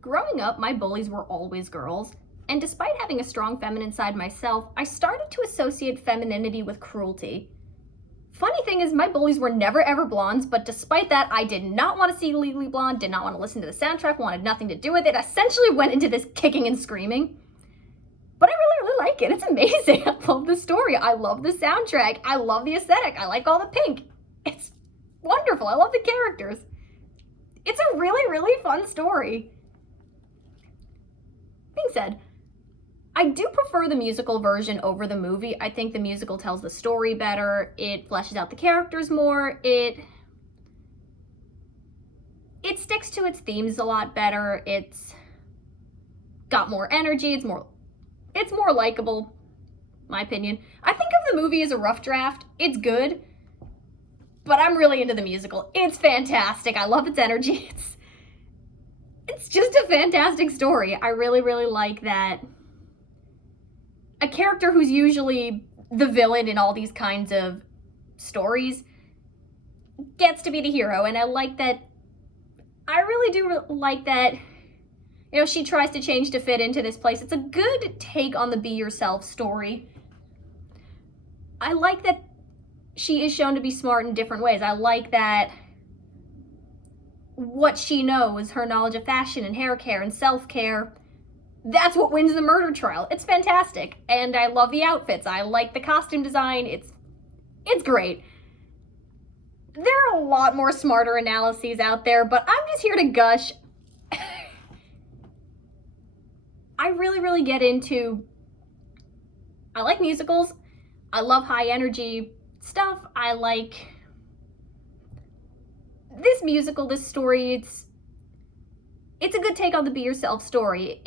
Growing up, my bullies were always girls, and despite having a strong feminine side myself, I started to associate femininity with cruelty. Funny thing is, my bullies were never ever blondes, but despite that, I did not want to see Legally Blonde, did not want to listen to the soundtrack, wanted nothing to do with it, essentially went into this kicking and screaming. But I really like it. It's amazing. I love the story. I love the soundtrack. I love the aesthetic. I like all the pink. It's wonderful. I love the characters. It's a really fun story. Being said, I do prefer the musical version over the movie. I think the musical tells the story better. It fleshes out the characters more. It sticks to its themes a lot better. It's got more energy. It's more likable, my opinion. I think of the movie as a rough draft. It's good, but I'm really into the musical. It's fantastic. I love its energy. It's just a fantastic story. I really like that a character who's usually the villain in all these kinds of stories gets to be the hero, and I like that. I really do like that, you know, she tries to change to fit into this place. It's a good take on the be yourself story. I like that she is shown to be smart in different ways. I like that what she knows, her knowledge of fashion and hair care and self-care, that's what wins the murder trial. It's fantastic. And I love the outfits. I like the costume design. It's great. There are a lot more smarter analyses out there, but I'm just here to gush. I really get into, I like musicals. I love high energy stuff. I like this musical, this story. It's a good take on the be yourself story.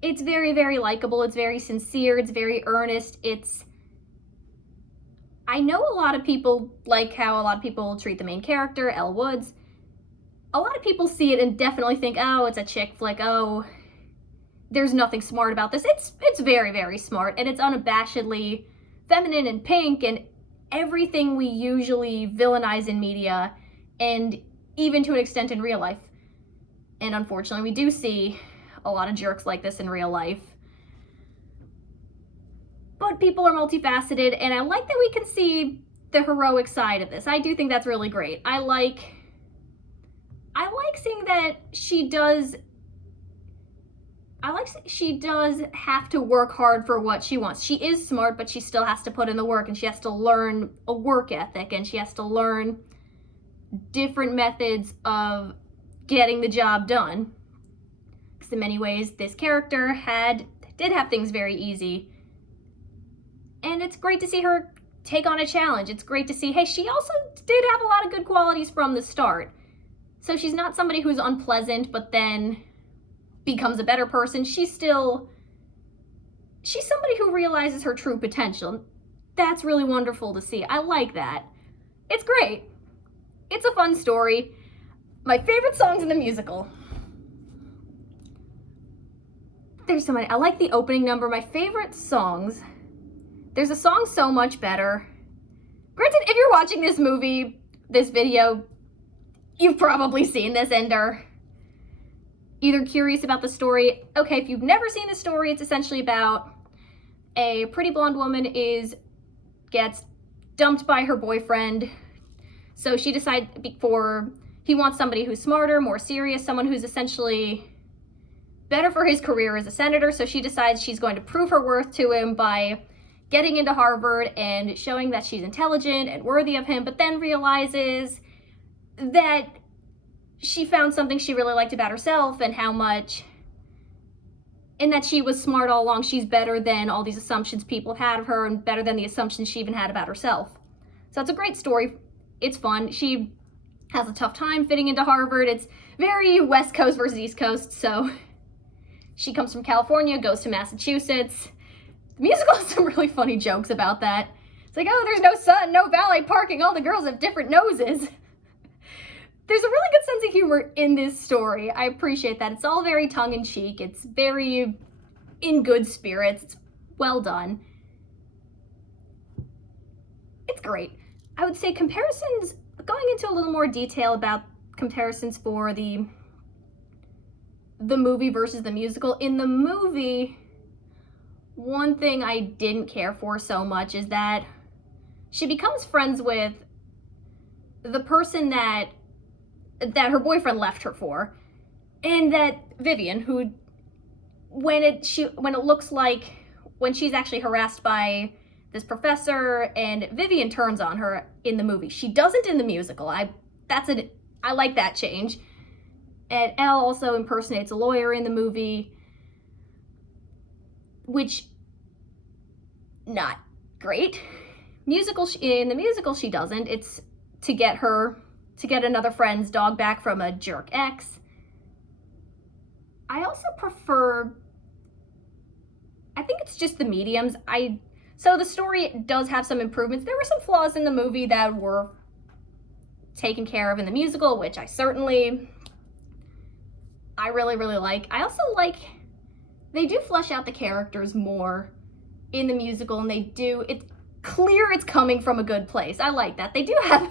It's very likable. It's very sincere. It's very earnest. I know a lot of people like how a lot of people treat the main character, Elle Woods. A lot of people see it and definitely think, oh, it's a chick flick. Oh, there's nothing smart about this. It's very smart, and it's unabashedly feminine and pink and everything we usually villainize in media, and even to an extent in real life. And unfortunately, we do see a lot of jerks like this in real life. But people are multifaceted, and I like that we can see the heroic side of this. I do think that's really great. I like seeing that she does have to work hard for what she wants. She is smart, but she still has to put in the work, and she has to learn a work ethic, and she has to learn different methods of getting the job done. Because in many ways, this character did have things very easy. And it's great to see her take on a challenge. It's great to see, hey, she also did have a lot of good qualities from the start. So she's not somebody who's unpleasant, but then becomes a better person. She's somebody who realizes her true potential. That's really wonderful to see. I like that. It's great. It's a fun story. My favorite songs in the musical. There's so many. I like the opening number. My favorite songs. There's a song, So Much Better. Granted, if you're watching this video, you've probably seen this and are either curious about the story. Okay, if you've never seen the story, it's essentially about a pretty blonde woman gets dumped by her boyfriend. So she decides he wants somebody who's smarter, more serious, someone who's essentially better for his career as a senator. So she decides she's going to prove her worth to him by getting into Harvard and showing that she's intelligent and worthy of him, but then realizes that she found something she really liked about herself and that she was smart all along. She's better than all these assumptions people have had of her, and better than the assumptions she even had about herself. So it's a great story. It's fun. She has a tough time fitting into Harvard. It's very West Coast versus East Coast. So she comes from California, goes to Massachusetts. The musical has some really funny jokes about that. It's like, oh, there's no sun, no valet parking, all the girls have different noses. There's a really good sense of humor in this story. I appreciate that. It's all very tongue-in-cheek. It's very in good spirits. It's well done. It's great. I would say comparisons, going into a little more detail about comparisons for the movie versus the musical. In the movie, one thing I didn't care for so much is that she becomes friends with the person that her boyfriend left her for, and that Vivian, who when it looks like when she's actually harassed by this professor and Vivian turns on her in the movie. She doesn't in the musical. I like that change. And Elle also impersonates a lawyer in the movie, which not great. In the musical she doesn't. It's to get another friend's dog back from a jerk ex. I also prefer, I think it's just the mediums. So the story does have some improvements. There were some flaws in the movie that were taken care of in the musical, which I really, really like. I also like, they do flesh out the characters more in the musical, and it's clear it's coming from a good place. I like that. They do have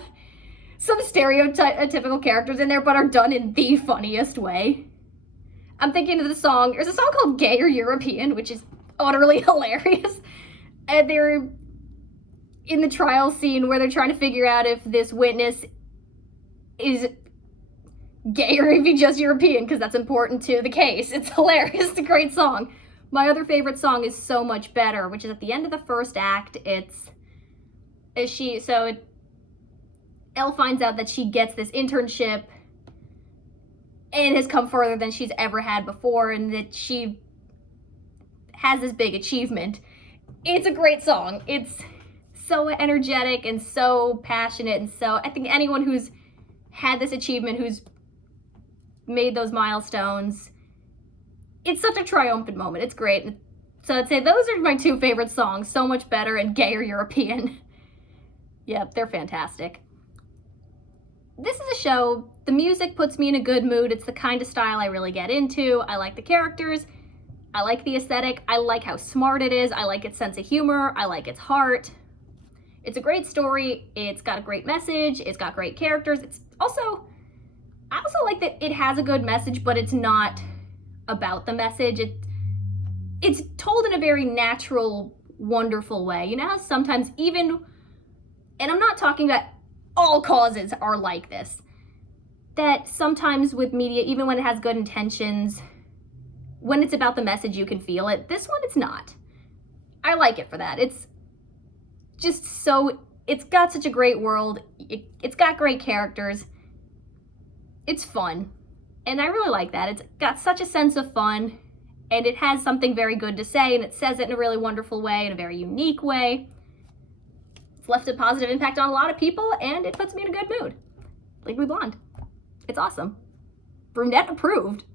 some stereotypical characters in there, but are done in the funniest way. I'm thinking of there's a song called Gay or European, which is utterly hilarious. And they're in the trial scene where they're trying to figure out if this witness is gay or if he's just European, because that's important to the case. It's hilarious. It's a great song. My other favorite song is So Much Better, which is at the end of the first act. Elle finds out that she gets this internship and has come further than she's ever had before, and that she has this big achievement. It's a great song. It's so energetic and so passionate, and so I think anyone who's had this achievement, who's made those milestones, it's such a triumphant moment. It's great. So I'd say those are my two favorite songs, So Much Better and Gay or European. Yep, they're fantastic. This is a show, the music puts me in a good mood. It's the kind of style I really get into. I like the characters. I like the aesthetic. I like how smart it is. I like its sense of humor. I like its heart. It's a great story. It's got a great message. It's got great characters. I also like that it has a good message, but it's not about the message. It's told in a very natural, wonderful way. You know how sometimes and I'm not talking about all causes are like this, that sometimes with media, even when it has good intentions, when it's about the message, you can feel it. This one, it's not. I like it for that. It's just it's got such a great world. It's got great characters. It's fun. And I really like that. It's got such a sense of fun, and it has something very good to say, and it says it in a really wonderful way, in a very unique way. It's left a positive impact on a lot of people, and it puts me in a good mood. Legally Blonde. It's awesome. Brunette approved.